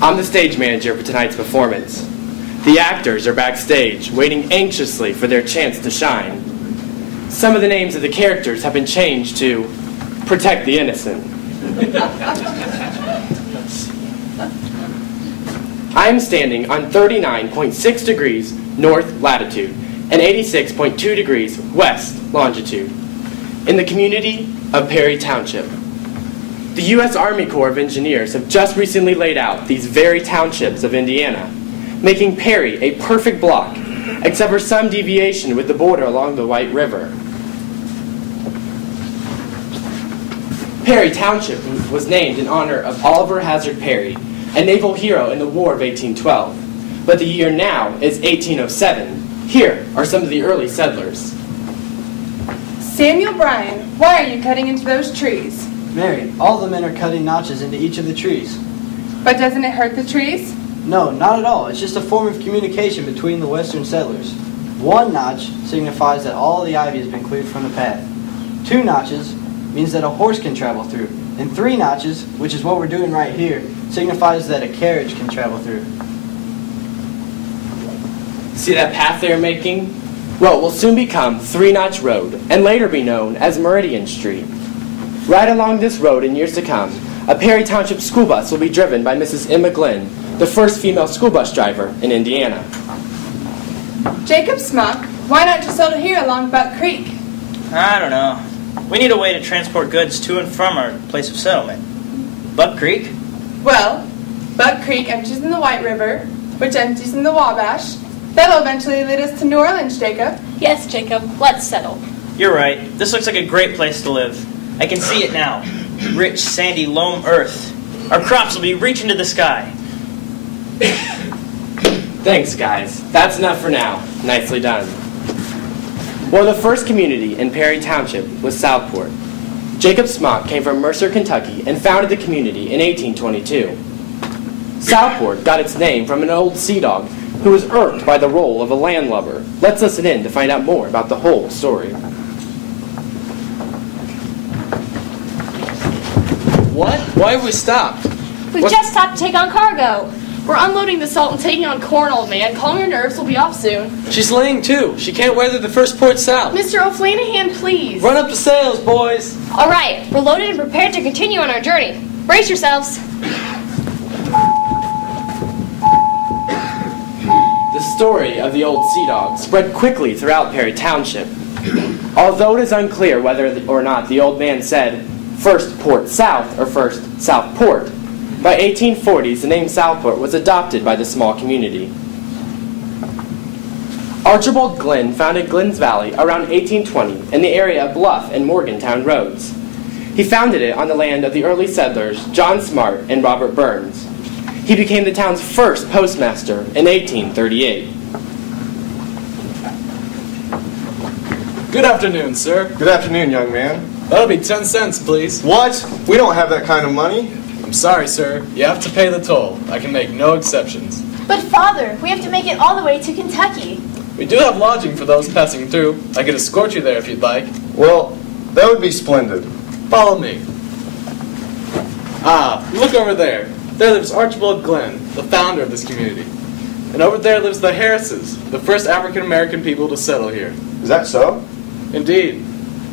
I'm the stage manager for tonight's performance. The actors are backstage, waiting anxiously for their chance to shine. Some of the names of the characters have been changed to protect the innocent. I'm standing on 39.6 degrees north latitude and 86.2 degrees west longitude in the community of Perry Township. The U.S. Army Corps of Engineers have just recently laid out these very townships of Indiana, making Perry a perfect block, except for some deviation with the border along the White River. Perry Township was named in honor of Oliver Hazard Perry, a naval hero in the War of 1812. But the year now is 1807. Here are some of the early settlers. Samuel Bryan, why are you cutting into those trees? Marion, all the men are cutting notches into each of the trees. But doesn't it hurt the trees? No, not at all. It's just a form of communication between the western settlers. One notch signifies that all the ivy has been cleared from the path. 2 notches means that a horse can travel through. And 3 notches, which is what we're doing right here, signifies that a carriage can travel through. See that path they're making? Well, it will soon become 3-Notch Road, and later be known as Meridian Street. Right along this road in years to come, a Perry Township school bus will be driven by Mrs. M. McGlynn, the first female school bus driver in Indiana. Jacob Smock, why not just settle here along Buck Creek? I don't know. We need a way to transport goods to and from our place of settlement. Buck Creek? Well, Buck Creek empties in the White River, which empties in the Wabash. That'll eventually lead us to New Orleans, Jacob. Yes, Jacob, let's settle. You're right. This looks like a great place to live. I can see it now. Rich, sandy, loam earth. Our crops will be reaching to the sky. Thanks, guys. That's enough for now. Nicely done. Well, the first community in Perry Township was Southport. Jacob Smock came from Mercer, Kentucky, and founded the community in 1822. Southport got its name from an old sea dog who was irked by the role of a landlubber. Let's listen in to find out more about the whole story. What? Why have we stopped? We just stopped to take on cargo. We're unloading the salt and taking on corn, old man. Calm your nerves, we'll be off soon. She's laying to. She can't weather the first port south. Mr. O'Flanahan, please. Run up the sails, boys. All right, we're loaded and prepared to continue on our journey. Brace yourselves. The story of the old sea dog spread quickly throughout Perry Township. Although it is unclear whether or not the old man said first port south or first Southport, by 1840s the name Southport was adopted by the small community. Archibald Glynn founded Glynn's Valley around 1820 in the area of Bluff and Morgantown roads. He founded it on the land of the early settlers John Smart and Robert Burns. He became the town's first postmaster in 1838. Good afternoon, sir. Good afternoon, young man. That'll be 10 cents, please. What? We don't have that kind of money. I'm sorry, sir. You have to pay the toll. I can make no exceptions. But, Father, we have to make it all the way to Kentucky. We do have lodging for those passing through. I could escort you there if you'd like. Well, that would be splendid. Follow me. Ah, look over there. There lives Archibald Glynn, the founder of this community. And over there lives the Harrises, the first African-American people to settle here. Is that so? Indeed.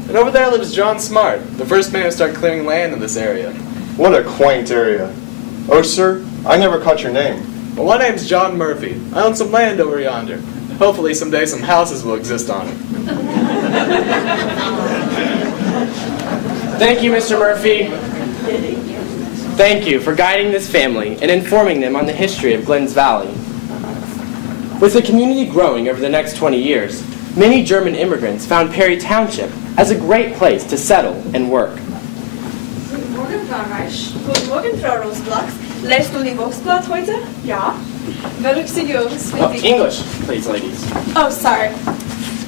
And over there lives John Smart, the first man to start clearing land in this area. What a quaint area. Oh, sir, I never caught your name. Well, my name's John Murphy. I own some land over yonder. Hopefully someday some houses will exist on it. Thank you, Mr. Murphy. Thank you for guiding this family and informing them on the history of Glynn's Valley. With the community growing over the next 20 years, many German immigrants found Perry Township as a great place to settle and work. Guten Morgen, Frau Reich. Guten Morgen, Frau Rosblachs. Lässt du die Voxblatt heute? Ja. English, please, ladies. Oh, sorry.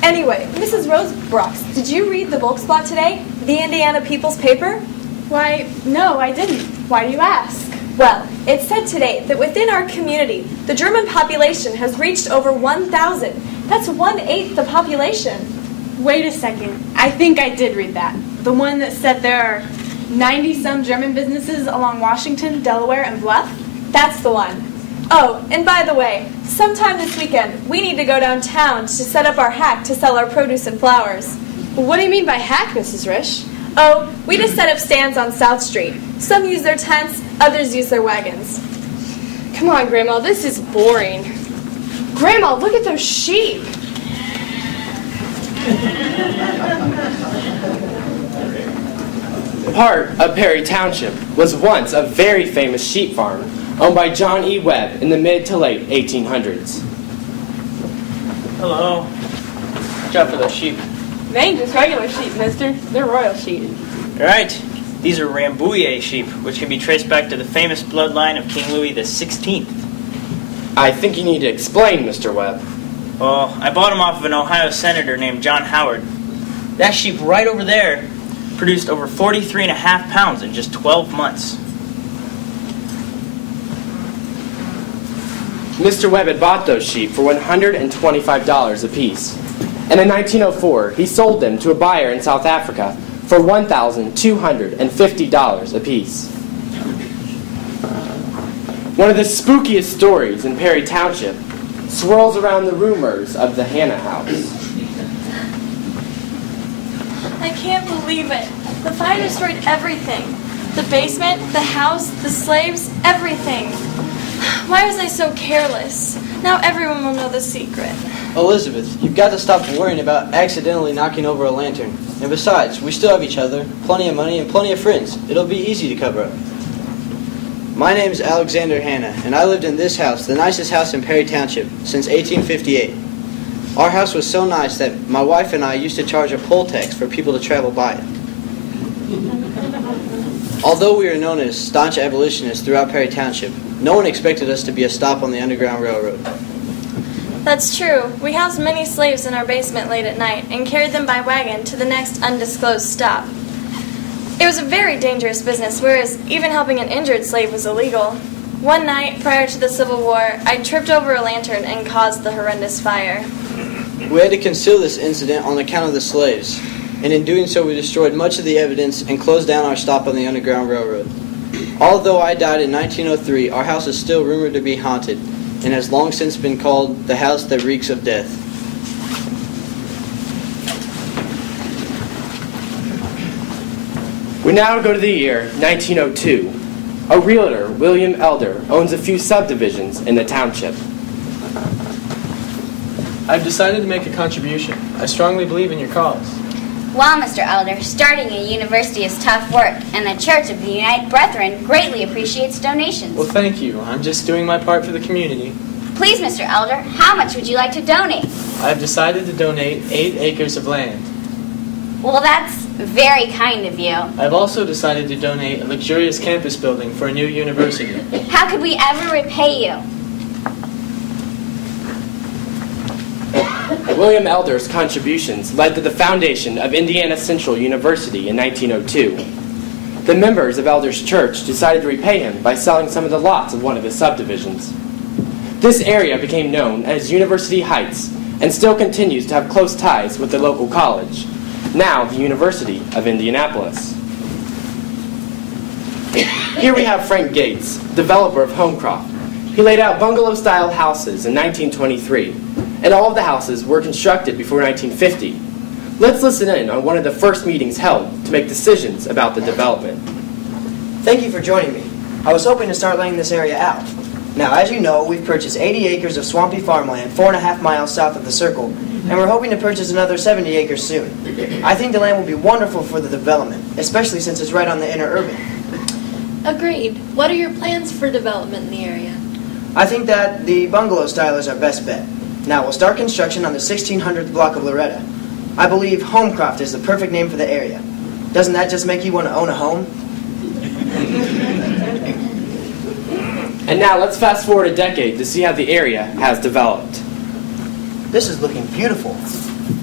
Anyway, Mrs. Rosebrox, did you read the Volksblatt today? The Indiana People's paper? Why, no, I didn't. Why do you ask? Well, it said today that within our community, the German population has reached over 1,000. That's 1/8 the population. Wait a second. I think I did read that. The one that said there are 90-some German businesses along Washington, Delaware, and Bluff? That's the one. Oh, and by the way, sometime this weekend, we need to go downtown to set up our hack to sell our produce and flowers. What do you mean by hack, Mrs. Risch? Oh, we just set up stands on South Street. Some use their tents, others use their wagons. Come on, Grandma, this is boring. Grandma, look at those sheep. Part of Perry Township was once a very famous sheep farm owned by John E. Webb in the mid to late 1800s. Hello. Watch out for those sheep. They ain't just regular sheep, mister. They're royal sheep. Right. These are Rambouillet sheep, which can be traced back to the famous bloodline of King Louis XVI. I think you need to explain, Mr. Webb. Well, I bought them off of an Ohio senator named John Howard. That sheep right over there produced over 43.5 pounds in just 12 months. Mr. Webb had bought those sheep for $125 apiece. And in 1904, he sold them to a buyer in South Africa for $1,250 apiece. One of the spookiest stories in Perry Township swirls around the rumors of the Hannah house. I can't believe it. The fire destroyed everything. The basement, the house, the slaves, everything. Why was I so careless? Now everyone will know the secret. Elizabeth, you've got to stop worrying about accidentally knocking over a lantern. And besides, we still have each other, plenty of money, and plenty of friends. It'll be easy to cover up. My name is Alexander Hannah, and I lived in this house, the nicest house in Perry Township, since 1858. Our house was so nice that my wife and I used to charge a poll tax for people to travel by it. Although we are known as staunch abolitionists throughout Perry Township, no one expected us to be a stop on the Underground Railroad. That's true. We housed many slaves in our basement late at night and carried them by wagon to the next undisclosed stop. It was a very dangerous business, whereas even helping an injured slave was illegal. One night, prior to the Civil War, I tripped over a lantern and caused the horrendous fire. We had to conceal this incident on account of the slaves, and in doing so we destroyed much of the evidence and closed down our stop on the Underground Railroad. Although I died in 1903, our house is still rumored to be haunted, and has long since been called the house that reeks of death. We now go to the year 1902. A realtor, William Elder, owns a few subdivisions in the township. I've decided to make a contribution. I strongly believe in your cause. Well, Mr. Elder, starting a university is tough work, and the Church of the United Brethren greatly appreciates donations. Well, thank you. I'm just doing my part for the community. Please, Mr. Elder, how much would you like to donate? I've decided to donate 8 acres of land. Well, that's very kind of you. I've also decided to donate a luxurious campus building for a new university. How could we ever repay you? William Elder's contributions led to the foundation of Indiana Central University in 1902. The members of Elder's church decided to repay him by selling some of the lots of one of his subdivisions. This area became known as University Heights and still continues to have close ties with the local college, now the University of Indianapolis. Here we have Frank Gates, developer of Homecroft. He laid out bungalow-style houses in 1923, and all of the houses were constructed before 1950. Let's listen in on one of the first meetings held to make decisions about the development. Thank you for joining me. I was hoping to start laying this area out. Now, as you know, we've purchased 80 acres of swampy farmland 4.5 miles south of the circle, and we're hoping to purchase another 70 acres soon. I think the land will be wonderful for the development, especially since it's right on the inner urban. Agreed. What are your plans for development in the area? I think that the bungalow style is our best bet. Now, we'll start construction on the 1600th block of Loretta. I believe Homecroft is the perfect name for the area. Doesn't that just make you want to own a home? And now let's fast forward a decade to see how the area has developed. This is looking beautiful.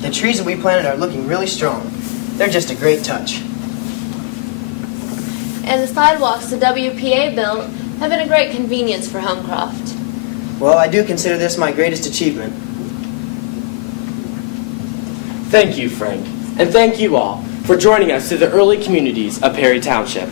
The trees that we planted are looking really strong. They're just a great touch. And the sidewalks the WPA built have been a great convenience for Homecroft. Well, I do consider this my greatest achievement. Thank you, Frank, and thank you all for joining us through the early communities of Perry Township.